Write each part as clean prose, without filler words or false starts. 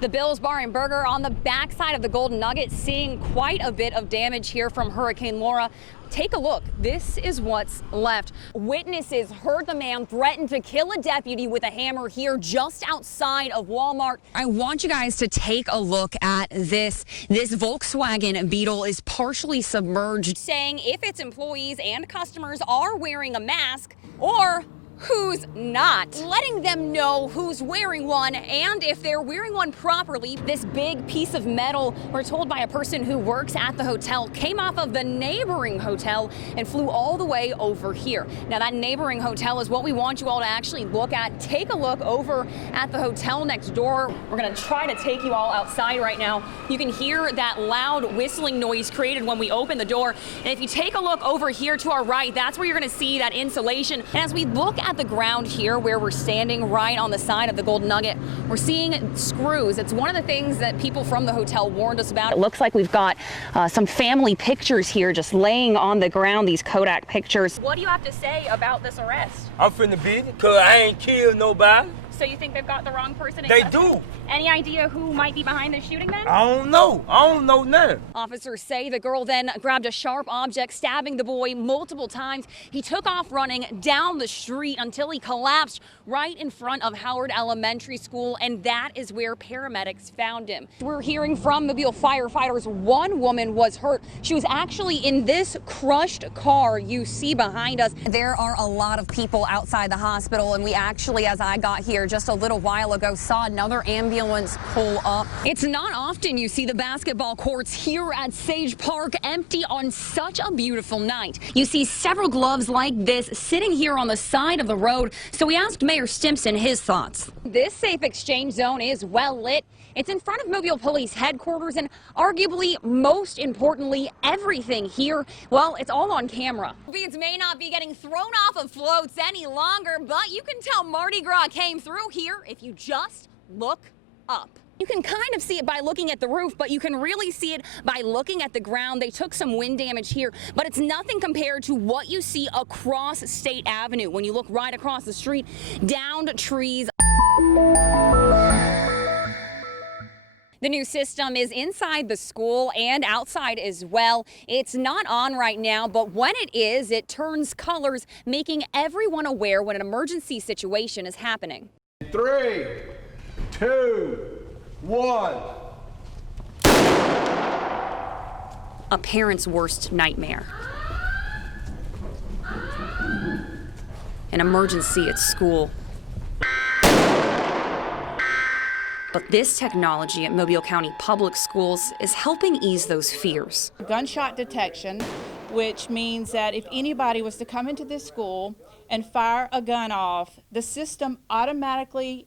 The Bill's Bar and Burger on the backside of the Golden Nugget, seeing quite a bit of damage here from Hurricane Laura. Take a look. This is what's left. Witnesses heard the man threaten to kill a deputy with a hammer here just outside of Walmart. I want you guys to take a look at this. This Volkswagen Beetle is partially submerged, saying if its employees and customers are wearing a mask or who's not, letting them know who's wearing one and if they're wearing one properly. This big piece of metal, we're told by a person who works at the hotel, came off of the neighboring hotel and flew all the way over here. Now that neighboring hotel is what we want you all to actually look at. Take a look over at the hotel next door. We're gonna try to take you all outside right now. You can hear that loud whistling noise created when we open the door. And if you take a look over here to our right, that's where you're gonna see that insulation. And as we look at the ground here where we're standing right on the side of the Golden Nugget, we're seeing screws. It's one of the things that people from the hotel warned us about. It looks like we've got some family pictures here just laying on the ground, these Kodak pictures. What do you have to say about this arrest? I'm finna beat it because I ain't killed nobody. So you think they've got the wrong person in They custody? do. Any idea who might be behind this shooting then? I don't know nothing. Officers say the girl then grabbed a sharp object, stabbing the boy multiple times. He took off running down the street until he collapsed right in front of Howard Elementary School, and that is where paramedics found him. We're hearing from Mobile firefighters. One woman was hurt. She was actually in this crushed car you see behind us. There are a lot of people outside the hospital, and we actually, as I got here just a little while ago, saw another ambulance pull up. It's not often you see the basketball courts here at Sage Park empty on such a beautiful night. You see several gloves like this sitting here on the side of the road, so we asked Mayor Stimpson his thoughts. This safe exchange zone is well lit. It's in front of Mobile Police headquarters, and arguably, most importantly, everything here, well, it's all on camera. Beads may not be getting thrown off of floats any longer, but you can tell Mardi Gras came through here if you just look up. You can kind of see it by looking at the roof, but you can really see it by looking at the ground. They took some wind damage here, but it's nothing compared to what you see across State Avenue when you look right across the street, downed trees. The new system is inside the school and outside as well. It's not on right now, but when it is, it turns colors, making everyone aware when an emergency situation is happening. 3, 2, 1. A parent's worst nightmare. An emergency at school. But this technology at Mobile County Public Schools is helping ease those fears. Gunshot detection, which means that if anybody was to come into this school and fire a gun off, the system automatically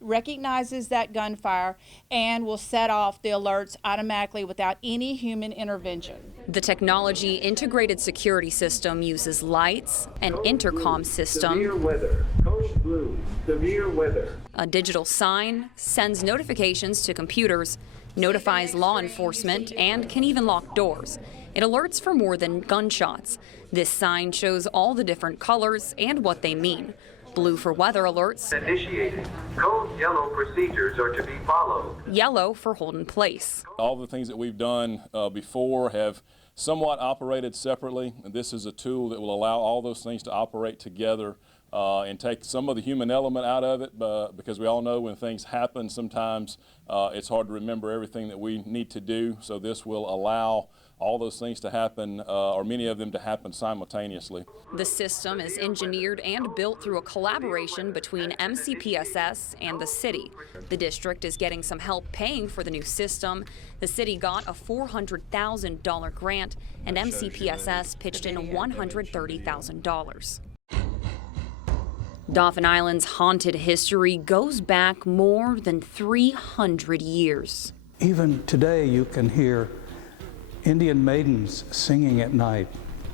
recognizes that gunfire and will set off the alerts automatically without any human intervention. The technology integrated security system uses lights, an intercom system, severe weather, Coast Blue, severe weather. A digital sign, sends notifications to computers, notifies law enforcement, and can even lock doors. It alerts for more than gunshots. This sign shows all the different colors and what they mean. Blue for weather alerts. Initiated. Code yellow procedures are to be followed. Yellow for hold in place. All the things that we've done before have somewhat operated separately. This is a tool that will allow all those things to operate together and take some of the human element out of it, because we all know when things happen, sometimes it's hard to remember everything that we need to do. So this will allow all those things to happen, or many of them to happen simultaneously. The system is engineered and built through a collaboration between MCPSS and the city. The district is getting some help paying for the new system. The city got a $400,000 grant, and MCPSS pitched in $130,000. Dauphin Island's haunted history goes back more than 300 years. Even today you can hear Indian maidens singing at night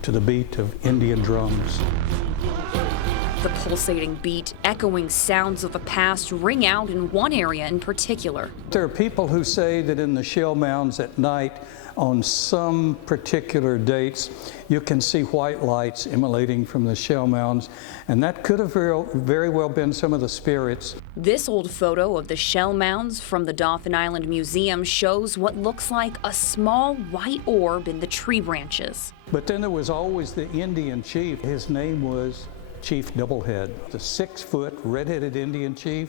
to the beat of Indian drums. The pulsating beat, echoing sounds of the past ring out in one area in particular. There are people who say that in the shell mounds at night, on some particular dates, you can see white lights emanating from the shell mounds, and that could have very well been some of the spirits. This old photo of the shell mounds from the Dauphin Island Museum shows what looks like a small white orb in the tree branches. But then there was always the Indian chief. His name was Chief Doublehead, the 6-foot red-headed Indian chief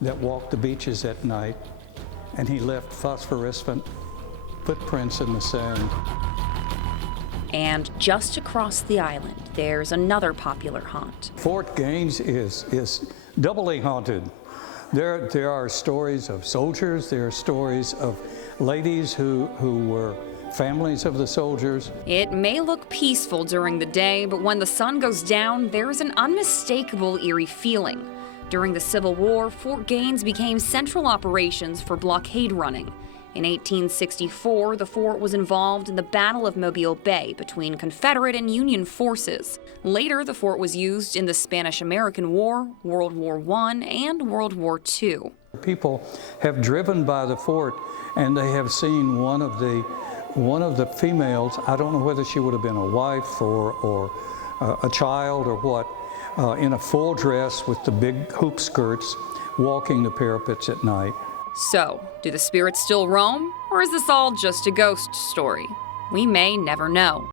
that walked the beaches at night, and he left phosphorescent footprints in the sand. And just across the island, there's another popular haunt. Fort Gaines is doubly haunted. There are stories of soldiers, there are stories of ladies who were families of the soldiers. It may look peaceful during the day, but when the sun goes down, there's an unmistakable eerie feeling. During the Civil War, Fort Gaines became central operations for blockade running. In 1864, the fort was involved in the Battle of Mobile Bay between Confederate and Union forces. Later, the fort was used in the Spanish-American War, World War I, and World War II. People have driven by the fort and they have seen one of the females. I don't know whether she would have been a wife or a child or what, in a full dress with the big hoop skirts, walking the parapets at night. So, do the spirits still roam, or is this all just a ghost story? We may never know.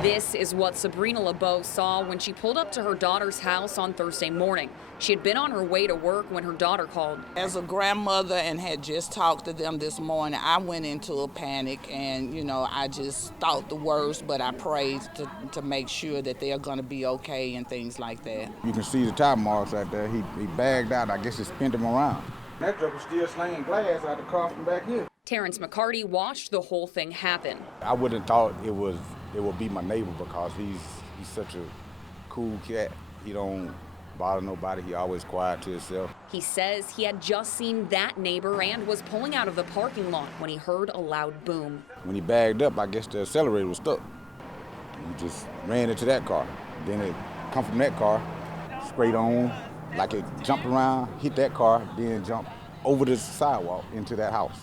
This is what Sabrina LeBeau saw when she pulled up to her daughter's house on Thursday morning. She had been on her way to work when her daughter called. As a grandmother and had just talked to them this morning, I went into a panic and, I just thought the worst, but I prayed to make sure that they're going to be okay and things like that. You can see the tire marks out there. He bagged out. I guess it spent him around. That truck was still slinging glass out the car from back here. Terrence McCarty watched the whole thing happen. I wouldn't have thought it would be my neighbor because he's such a cool cat. He don't bother nobody. He always quiet to himself. He says he had just seen that neighbor and was pulling out of the parking lot when he heard a loud boom. When he bagged up, I guess the accelerator was stuck. He just ran into that car. Then it come from that car straight on. Like it jumped around, hit that car, then jumped over the sidewalk into that house.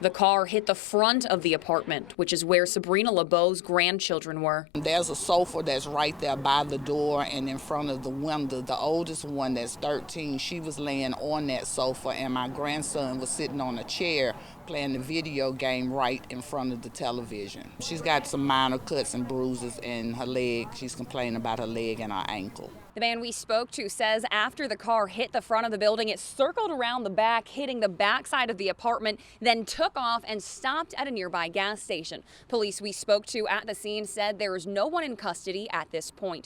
The car hit the front of the apartment, which is where Sabrina LeBeau's grandchildren were. There's a sofa that's right there by the door and in front of the window. The oldest one, that's 13, she was laying on that sofa, and my grandson was sitting on a chair playing the video game right in front of the television. She's got some minor cuts and bruises in her leg. She's complaining about her leg and her ankle. The man we spoke to says after the car hit the front of the building, it circled around the back, hitting the backside of the apartment, then took off and stopped at a nearby gas station. Police we spoke to at the scene said there is no one in custody at this point.